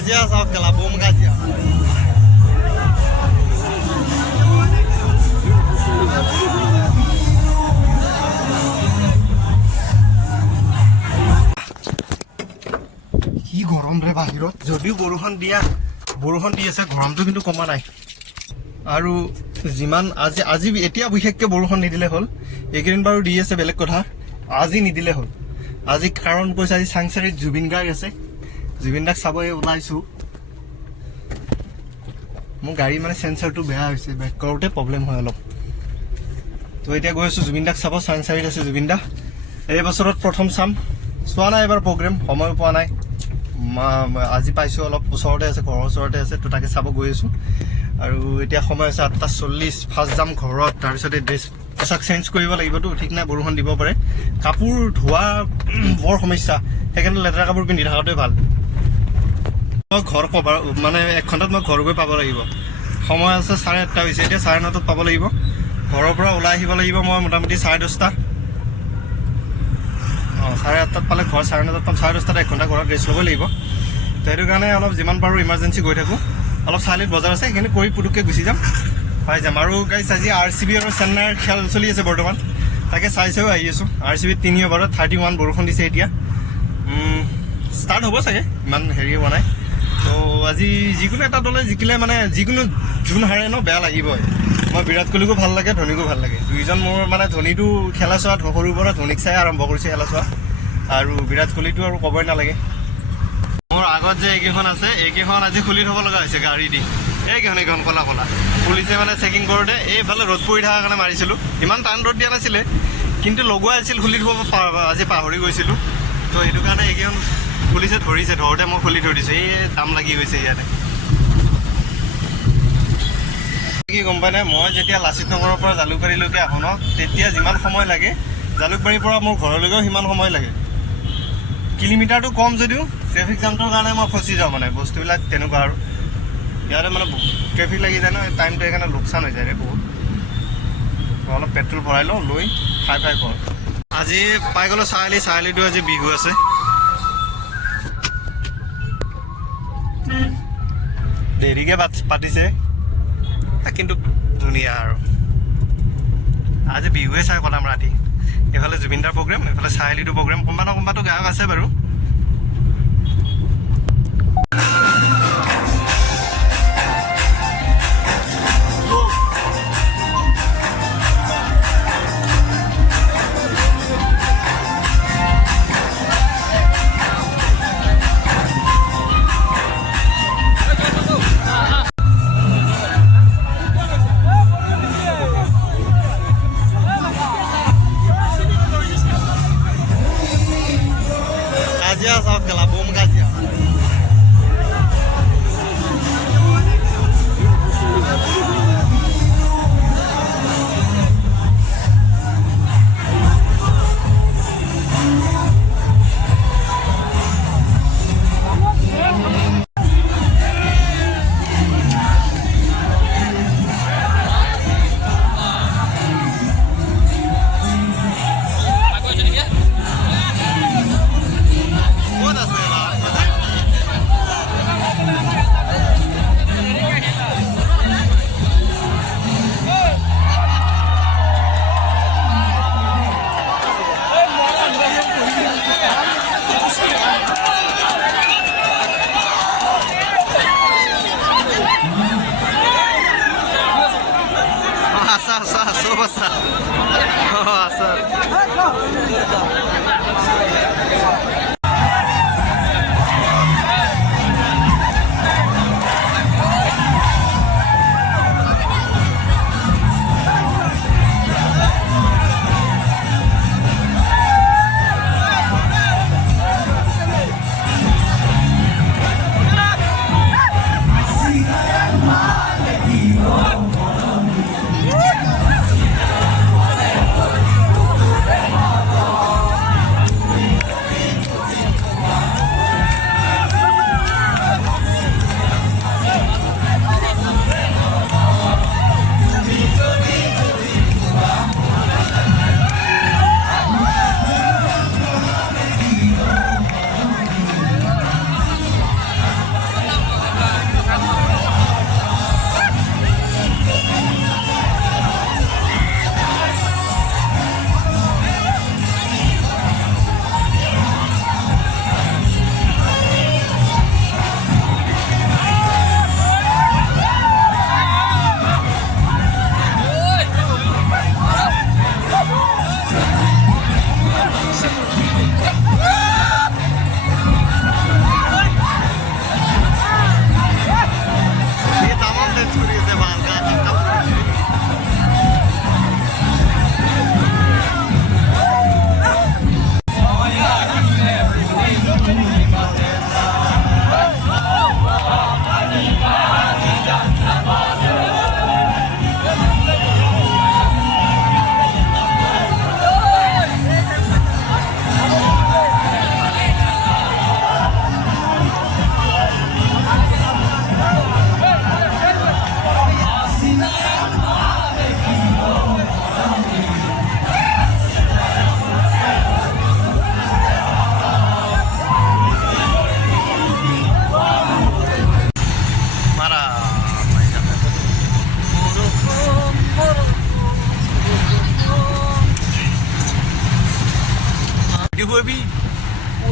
Kajian sama kelabung kajian. কি গৰম ৰে বাহিৰত যদিও বৰষুণ দি আছে গৰমটো কিন্তু কমা নাই আৰু যিমান আজি এতিয়া বিশেষকৈ বৰষুণ নিদিলে হ'ল এইকেইদিন বাৰু দি আছে বেলেগ কথা আজি নিদিলে হ'ল আজি কাৰণ কৈছে আজি চাংচাৰীত জুবিন গাৰ্গ আছে জুবিন দাক চাব ওলাইছো মোৰ গাড়ী মানে সেন্সৰটো বেয়া হৈছে বেক কৰোঁতে প্ৰব্লেম হয় অলপ তো এতিয়া গৈ আছো জুবিন দাক চাব চাংচাৰীত আছে জুবিন দা এই বছৰত প্ৰথম চাম চোৱা নাই এবাৰ প্ৰগ্ৰেম সময় পোৱা নাই আজি পাইছো অলপ ওচৰতে আছে ঘৰৰ ওচৰতে আছে তো তাকে চাব গৈ আছো আৰু এতিয়া সময় আছে 8:40 ফাৰ্ষ্ট যাম ঘৰত তাৰপিছত ড্ৰেছ পোছাক চেঞ্জ কৰিব লাগিবতো ঠিক নাই বৰষুণ দিব পাৰে কাপোৰ ধোৱা বৰ সমস্যা সেইকাৰণে লেতেৰা কাপোৰ পিন্ধি থকাটোৱে ভাল মই ঘৰ কভাৰ মানে 1 ঘণ্টাত মই ঘৰ গৈ পাব লাগিব সময় আছে 8:30 হৈছে এতিয়া 9:30 পাব লাগিব ঘৰৰ পৰা ওলাই আহিব লাগিব মই মোটামুটি 10:30 8:30 পালে ঘৰ 9:30 পাম 10:30 1 ঘণ্টা ঘৰত ৰেষ্ট ল'ব লাগিব তো সেইটো কাৰণে অলপ যিমান পাৰোঁ ইমাৰ্জেঞ্চি গৈ থাকোঁ অলপ চাৰিআলিত বজাৰ আছে সেইখিনি কৰি পুটুককৈ গুচি যাম পাই যাম আৰু গাইছ আজি RCB আৰু চেন্নাইৰ খেল চলি আছে বৰ্তমান তাকে চাইও আহি আছোঁ RCB 3 অভাৰত 31 বৰষুণ দিছে এতিয়া ষ্টাৰ্ট হ'ব চাগে ইমান হেৰি হোৱা নাই তো আজি যিকোনো এটা দলে জিকিলে মানে যিকোনো যোন হাৰে ন বেয়া লাগিবই মই বিৰাট কোহলিকো ভাল লাগে ধোনীকো ভাল লাগে দুইজন মোৰ মানে ধোনীটো খেলা চোৱা সৰুৰ পৰা ধোনীক চাই আৰম্ভ কৰিছে খেলা চোৱা আৰু বিৰাট কোহলিটো আৰু ক'বই নালাগে মোৰ আগত যে এইকেইখন আছে এইকেইখন আজি খুলি থ'ব লগা হৈছে গাড়ী দি এইকেইখন কলা পুলিচে মানে চেকিং কৰোঁতে এইফালে ৰ'দ পৰি থকাৰ কাৰণে মাৰিছিলোঁ ইমান টান ৰ'দ দিয়া নাছিলে কিন্তু লগোৱা আছিল খুলি থ'ব আজি পাহৰি গৈছিলোঁ তো সেইটো কাৰণে এইকেইখন পুলিচে ধৰিছে ধৰোঁতে মই খুলি থৈ দিছোঁ এই দাম লাগি গৈছে ইয়াতে কি গম পাই নাই মই যেতিয়া লাচিত নগৰৰ পৰা জালুকবাৰীলৈকে আহোঁ ন তেতিয়া যিমান সময় লাগে জালুকবাৰীৰ পৰা মোৰ ঘৰলৈকেও সিমান সময় লাগে কিলোমিটাৰটো কম যদিও ট্ৰেফিক জামটোৰ কাৰণে মই ফচি যাওঁ মানে বস্তুবিলাক তেনেকুৱা আৰু ইয়াতে মানে ট্ৰেফিক লাগি যায় ন টাইমটো সেইকাৰণে লোকচান হৈ যায় ৰে বহুত অলপ পেট্ৰল ভৰাই লওঁ লৈ খাই কৰ আজি পাই গ'লোঁ চাৰিআলিটো আজি বিহু আছে দেৰিকৈ পাতিছে কিন্তু ধুনীয়া আৰু আজি বিহুৱে চাই কটাম ৰাতি এইফালে জুবিনদাৰ প্ৰগ্ৰেম এইফালে চাৰিআলিটো প্ৰগ্ৰেম কোনোবাটো গায়ক আছে বাৰু Kajian sama kelabung kajian. Asal. Oh, asal.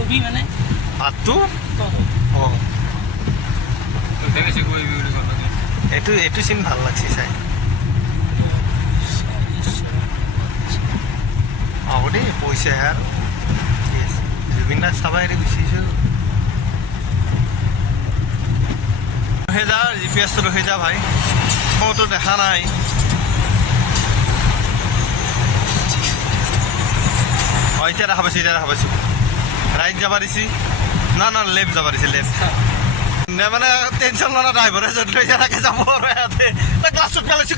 ছবি মানে পাতটো অঁ এইটো চিন ভাল লাগছে চাই হ'ব দেই পইচাহে আৰু ঠিক আছে জুবিন দাক চাবা এৰি গুচিছোঁ ৰখি যা GPS ৰখি যা ভাই মইতো দেখা নাই অঁ এতিয়া দেখা পাইছোঁ ৰাইট যাব দিছি না লেফ্ট যাব দিছে লেফ্ট মানে টেনশ্যন লোৱা ড্ৰাইভাৰে য'ত লৈ যায় তাকে যাব আৰু ইয়াতে ক্লাছত পেলাইছোঁ